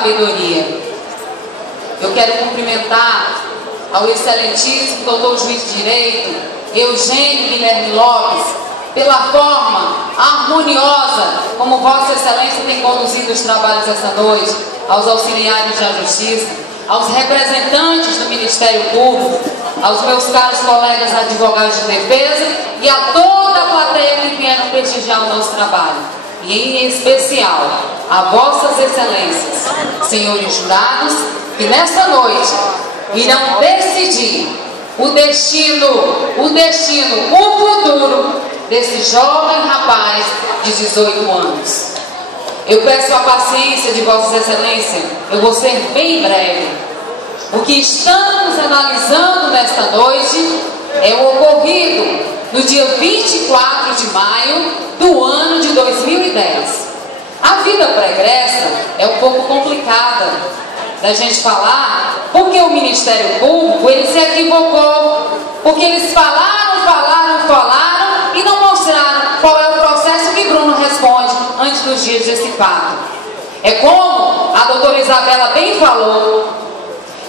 sabedoria. Eu quero cumprimentar ao excelentíssimo doutor juiz de direito, Eugênio Guilherme Lopes, pela forma harmoniosa como Vossa Excelência tem conduzido os trabalhos essa noite, aos auxiliares da Justiça, aos representantes do Ministério Público, aos meus caros colegas advogados de defesa e a toda a plateia que vieram prestigiar o nosso trabalho. E em especial a Vossas Excelências, senhores jurados, que nesta noite irão decidir o destino, o futuro desse jovem rapaz de 18 anos. Eu peço a paciência de Vossas Excelências, eu vou ser bem breve. O que estamos analisando nesta noite é o ocorrido no dia 24 de maio do ano de 2010. A vida pregressa é um pouco complicada da gente falar, porque o Ministério Público ele se equivocou, porque eles falaram e não mostraram qual é o processo que Bruno responde antes dos dias desse fato. É como a doutora Isabela bem falou,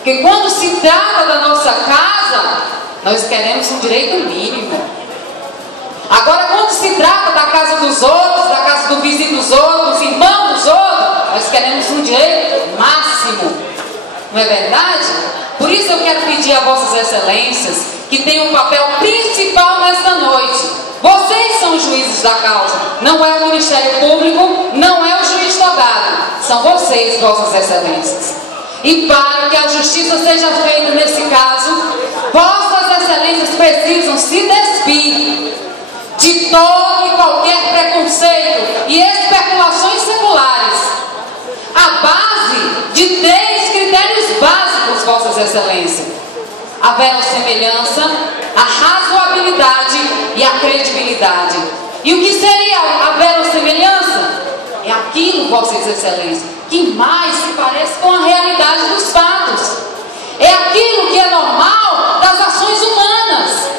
que quando se trata da nossa casa, nós queremos um direito mínimo. Agora, quando se trata da casa dos outros, da casa do vizinho dos outros, dos irmãos dos outros, nós queremos um direito máximo. Não é verdade? Por isso eu quero pedir a Vossas Excelências que tenham um papel principal nesta noite. Vocês são os juízes da causa. Não é o Ministério Público, não é o juiz togado. São vocês, Vossas Excelências. E para que a justiça seja feita nesse caso, Vossas Excelências precisam se despir de todo e qualquer preconceito e especulações seculares. A base de 3 critérios básicos, Vossas Excelências: a verossemelhança, a razoabilidade e a credibilidade. E o que seria a verossemelhança? É aquilo, Vossas Excelências, que mais se parece com a realidade dos fatos. É aquilo que é normal das ações humanas.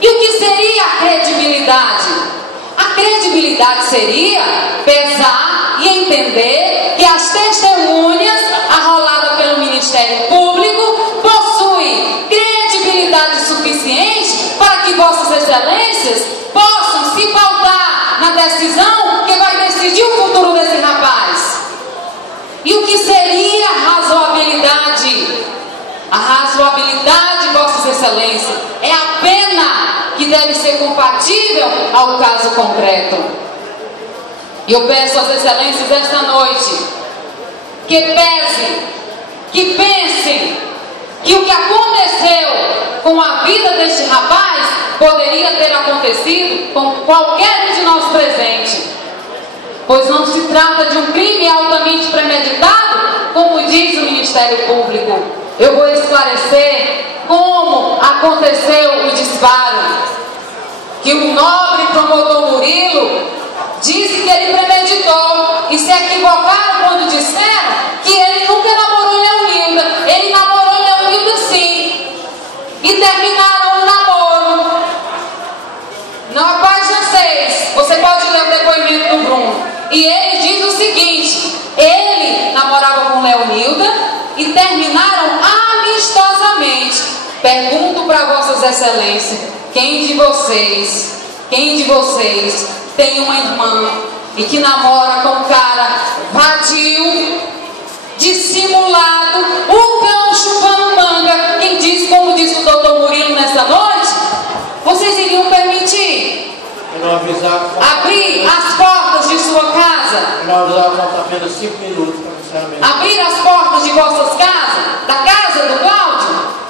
E o que seria a credibilidade? A credibilidade seria pesar e entender que as testemunhas arroladas pelo Ministério Público possuem credibilidade suficiente para que Vossas Excelências possam se pautar na decisão que vai decidir o futuro desse rapaz. E o que seria a razoabilidade? A razoabilidade, Vossas Excelências, é a pena que deve ser compatível ao caso concreto. E eu peço às Excelências esta noite que pesem, que pensem que o que aconteceu com a vida deste rapaz poderia ter acontecido com qualquer um de nós presentes, pois não se trata de um crime altamente premeditado, como diz o Ministério Público. Eu vou esclarecer como aconteceu o disparo, que o nobre promotor Murilo disse que ele premeditou, e se equivocaram quando disseram que ele nunca namorou Leonilda. Ele namorou Leonilda sim, e terminaram o namoro. Na página 6, você pode ler o depoimento do Bruno, e ele diz o seguinte: ele namorava com Leonilda e terminaram amistosamente. Pergunto para Vossas Excelências, quem de vocês tem uma irmã e que namora com um cara vadio, dissimulado, o cão chupando manga? Quem diz, como disse o doutor Murilo nessa noite, vocês iriam permitir abrir as portas de sua casa? Apenas 5 minutos para abrir as portas de vossas casas, da casa do Cláudio?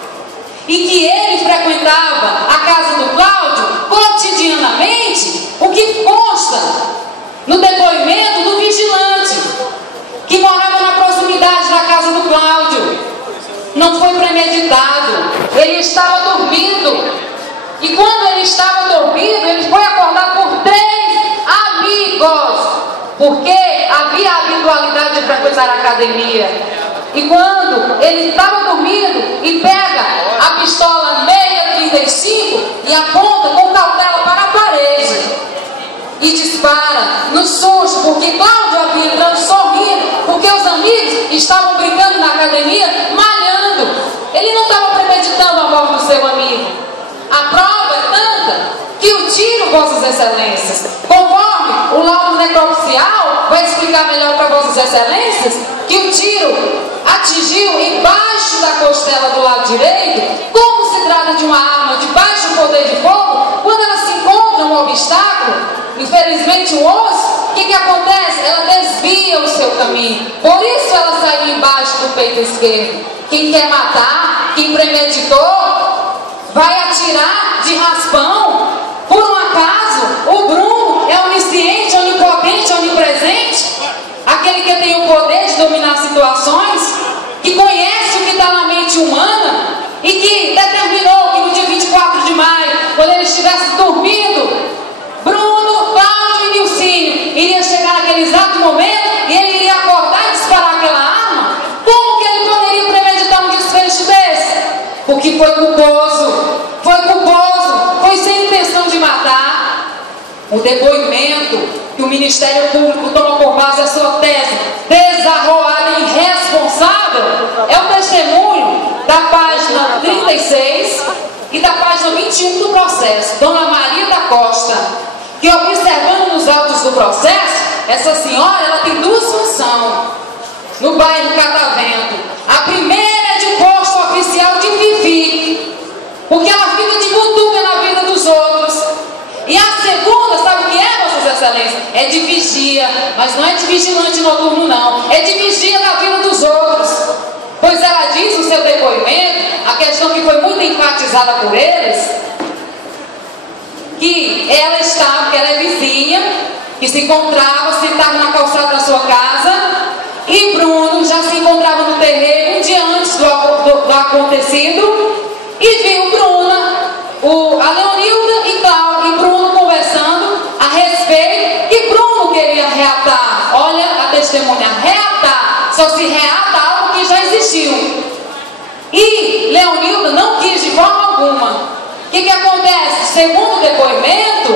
E que ele frequentava a casa do Cláudio cotidianamente, o que consta no depoimento do vigilante, que morava na proximidade da casa do Cláudio. Não foi premeditado, ele estava dormindo. E quando ele estava dormindo, ele foi acordado por 3 amigos, porque havia a habitualidade de frequentar a academia. E quando ele estava dormindo e pega a pistola 635 e aponta com cautela para a parede e dispara no susto, porque Cláudio havia entrado sorrindo, porque os amigos estavam brincando na academia, malhando. Ele não estava premeditando a morte do seu amigo. A prova é tanta que o tiro, vossas excelências, conforme o laudo necropsial vai explicar melhor para vossas excelências, que o tiro atingiu embaixo da costela do lado direito. Como se trata de uma arma de baixo poder de fogo, quando ela se encontra um obstáculo, infelizmente um osso, o que acontece? Ela desvia o seu caminho. Por isso ela saiu embaixo do peito esquerdo. Quem quer matar, quem premeditou, vai atirar de raspão. Por um acaso, o Bruno é onisciente, onipotente, onipresente, aquele que tem o poder de dominar situações, que conhece o que está na mente humana e que determinou que no dia 24 de maio, quando ele estivesse dormindo, Bruno, Cláudio e Nilcínio iria chegar naquele exato momento e ele iria acordar e disparar aquela arma. Como que ele poderia premeditar um desfecho desse? Porque foi culposo, foi sem intenção de matar. O depoimento que o Ministério Público toma por base a sua tese desarroada e irresponsável é o testemunho da página 36 e da página 21 do processo. Dona Maria da Costa, que observando nos autos do processo, essa senhora ela tem duas funções no bairro Catavento. A primeira é de posto oficial de Fifi, porque ela fica de butuca na vida dos outros. E a segunda, sabe o que é, vossas excelências? É de vigia, mas não é de vigilante noturno não, é de vigia na vida dos outros. Pois ela diz no seu depoimento, a questão que foi muito enfatizada por eles, que ela estava, que ela é vizinha, que se encontrava sentada na calçada da sua casa, e Bruno já se encontrava no terreiro um dia antes do acontecido, e viu Bruna, a Leonilda e Cláudio e Bruno conversando a respeito, e Bruno queria reatar, olha a testemunha, reatar, só se reata algo que já existiu. E Leonilda não quis de forma alguma. O que acontece? Segundo o depoimento,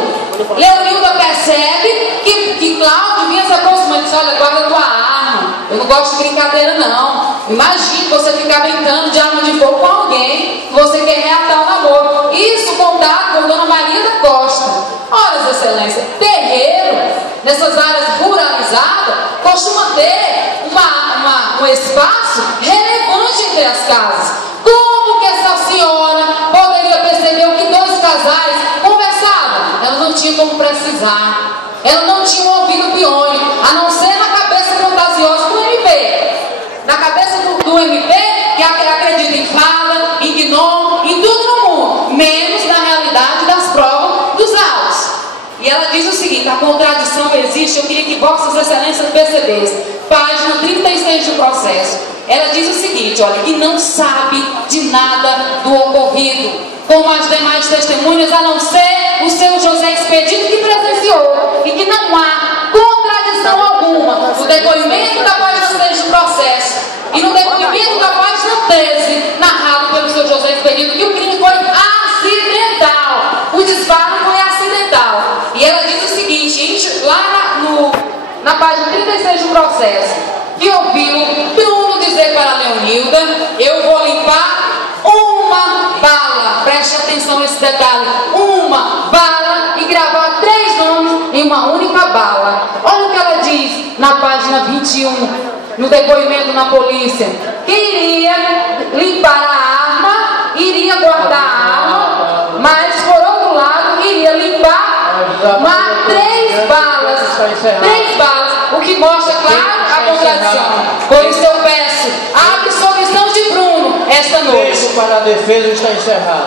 Leonilda percebe que Cláudio vinha se aproximando e disse: olha, guarda tua arma, eu não gosto de brincadeira não. Imagine você ficar brincando de arma de fogo com alguém que você quer reatar o namoro. Isso contado com Dona Maria da Costa. Ora, excelência, terreiro nessas áreas ruralizadas costuma ter um espaço relevante entre as casas. Como que essa senhora poderia perceber o que dois casais conversavam? Ela não tinha como precisar. Ela não tinha um ouvido biônico, a não ser na cabeça fantasiosa do MP. Na cabeça do MP, que acredita em fada, em gnomo, em tudo no mundo, menos na realidade das provas dos autos. E ela diz o seguinte: a contradição existe, eu queria que vossas excelências percebessem. Página 36 do processo. Ela diz o seguinte, olha, que não sabe de nada do ocorrido, como as demais testemunhas, a não ser o seu José Expedito, que presenciou, e que não há contradição alguma no depoimento da página 6 do processo e no depoimento da página 13, narrado pelo seu José Expedito, que o crime foi acidental, o disparo foi acidental. E ela diz o seguinte, lá na página 36 do processo, que ouviu Bruno dizer para a Leonilda: eu vou limpar uma bala, preste atenção nesse detalhe, uma bala, e gravar 3 nomes em uma única bala. Olha o que ela diz na página 21, no depoimento na polícia: que iria limpar a arma, iria guardar a arma, mas por outro lado iria limpar 3 balas, 3 balas, o que mostra, claro, a contradição. Por isso eu peço a absolvição de Bruno esta noite. Para a defesa está encerrado.